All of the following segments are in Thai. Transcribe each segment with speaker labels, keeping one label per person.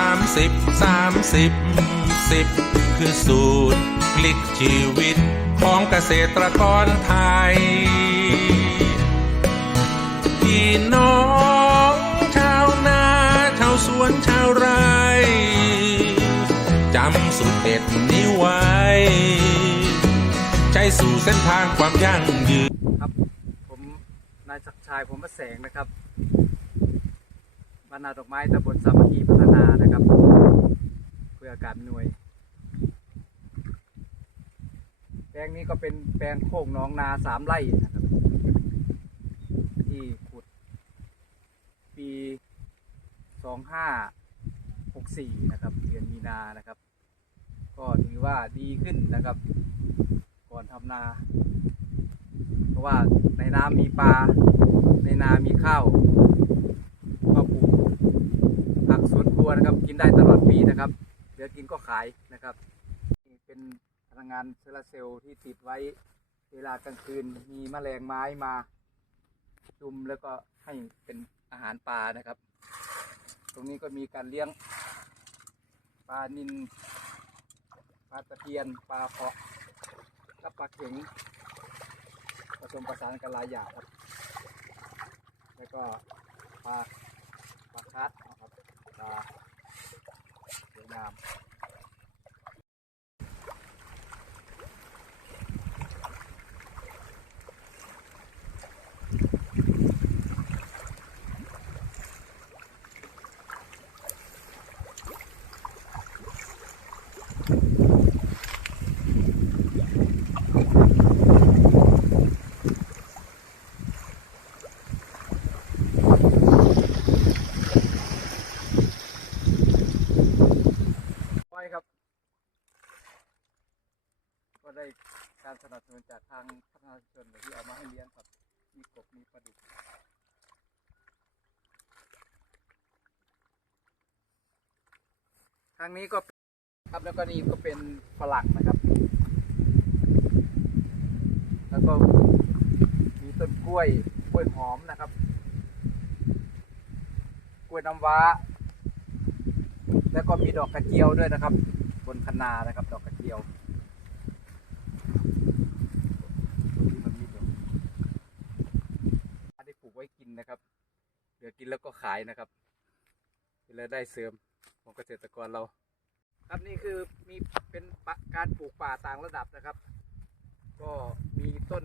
Speaker 1: สามสิบสามสิบสิบคือสูตรพลิกชีวิตของเกษตรกรไทย พี่น้องชาวนาชาวสวนชาวไร่จำสูตรเด็ดนี้ไว้ ใช้สู่เส้นทางความยั่งยืน
Speaker 2: ครับ ผมนายศักดิ์ชัยผมประแสงนะครับ บรรณาดอกไม้ตำบลสามัคคีพัฒนานะครับ เพื่อการหน่วย แปลงนี้ก็เป็นแปลงโค้งหน้องนาสามไร่นะครับ ที่ขุด ปีสองห้าหกสี่นะครับเดือนมีนานะครับ ก็ถือว่าดีขึ้นนะครับ ก่อนทำนา เพราะว่าในน้ำมีปลา ในนามีข้าว ก็ปลูกผักสวนครัวนะครับ กินได้ตลอดปีนะครับเหลือกินก็ขายนะครับนี่เป็นพลังงานโซลาร์เซลล์ที่ติดไว้เวลากลางคืนมีแมลงไม้มาจุมแล้วก็ให้เป็นอาหารปลานะครับ ตรงนี้ก็มีการเลี้ยงปลานินปลาตะเพียนปลาเพาะและปลาเข็งผสมประสานกันหลายอย่างครับ แล้วก็ปลาปลาคัดนะครับปลา สวยงามไว้ครับ ก็ได้ การสนับสนุนจากทางพัฒนาชุมชนที่เอามาให้เลี้ยงครับ มีกบมีปลาดุกทางนี้ก็เป็นครับแล้วก็นี่ก็เป็นฝรั่งนะครับ แล้วก็มีต้นกล้วยกล้วยหอมนะครับ กล้วยน้ำว้า แล้วก็มีดอกกระเจียวด้วยนะครับ บนคะนานะครับ ดอกกระเจียวที่มันมีดอกได้ปลูกไว้กินนะครับเหลือ กินแล้วก็ขายนะครับเป็นรายได้เสริมของเกษตรกรเรา ครับนี่คือมีเป็นปการปลูกป่าต่างระดับนะครับ ก็มีต้น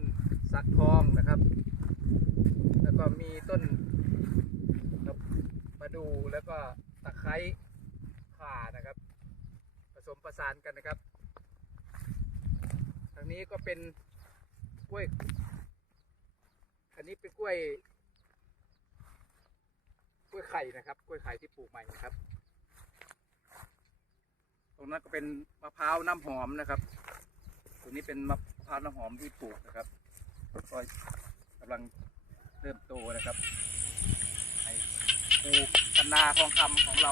Speaker 2: สักทองนะครับ แล้วก็มีต้นประดูแล้วก็ตะไคร้ข่านะครับ ผสมประสานกันนะครับทางนี้ก็เป็นกล้วย อันนี้เป็นกล้วย ล้วยไข่นะครับกล้วยไข่ที่ปลูกใหม่นะครับ ตรงนั้นก็เป็นมะพร้าวน้ำหอมนะครับตรงนี้เป็นมะพร้าวน้ำหอมที่ปลูกนะครับก็กำลังเริ่มโตนะครับไอ้ปลูกคะนาทองคำของเรา